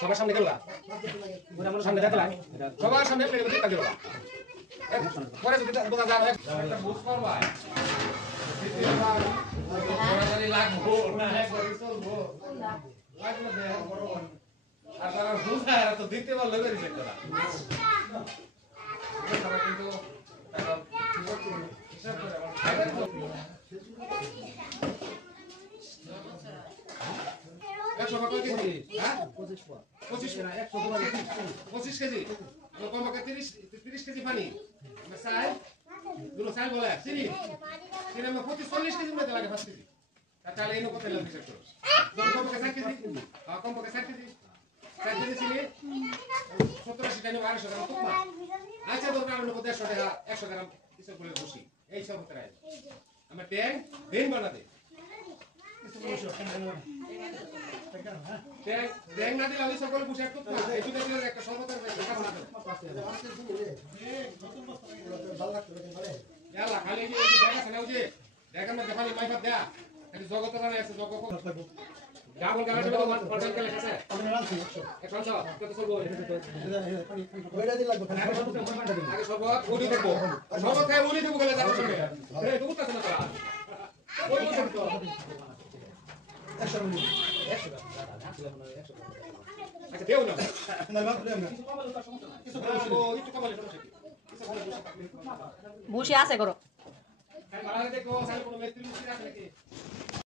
সবার সামনে গেল সামনে দেখলাম সবার সামনে গেল পরে যদি বোঝা যায় একটা বুঝ করবা লাগবো না একবার চলবো লাগলে দেহ বড় আর তারা বুঝায় তো দিতে পারলে বেরিয়ে যেত না কিন্তু হিসাব করে পঁচিশ কেজি কমপক্ষে 30 কেজি পানি চাল বলে চিনি চিনি আমার 40 কেজি মধ্যে লাগে 5 কেজি তাহলে এই কত লাগে হিসাব করো কমপক্ষে 4 কেজি কমপক্ষে 4 কেজি চিনি 70-80 টাকা 1200 গ্রাম তুকমা আচ্ছা দরকার হলো 150 টাকা 100 গ্রাম হিসাব করে বসি এই সব হতে রায় আমার ট্যাং দেন বানা দে ট্যাং না দিলে আমি সকল বসে একটু এই দুটো দিলে একটা সর্বতার দেখা বানা দেব ইয়ালা খালি যে দেখা আছে না ওই যে দেখা না দেখালি মাইফাত দেয়া এই জগত বানায় আছে জগত ডাবল গালাতে তো পর্দান কে লেখা আছে এখন সব কত চলবো ওইটা দিন লাগবে আগে সব উড়ি দেব সব খাই উড়ি দেব গেলে যাবো সঙ্গে এই তো উঠতাছ না তোরা ওই বসে তো 100 আচ্ছা দেও না না বাপ দেও না কিছু বলবো একটু কমালে সমস্যা কি বসে আছে করো দেখো সাইড কোনো মেত্রী মুস্তি আছে নাকি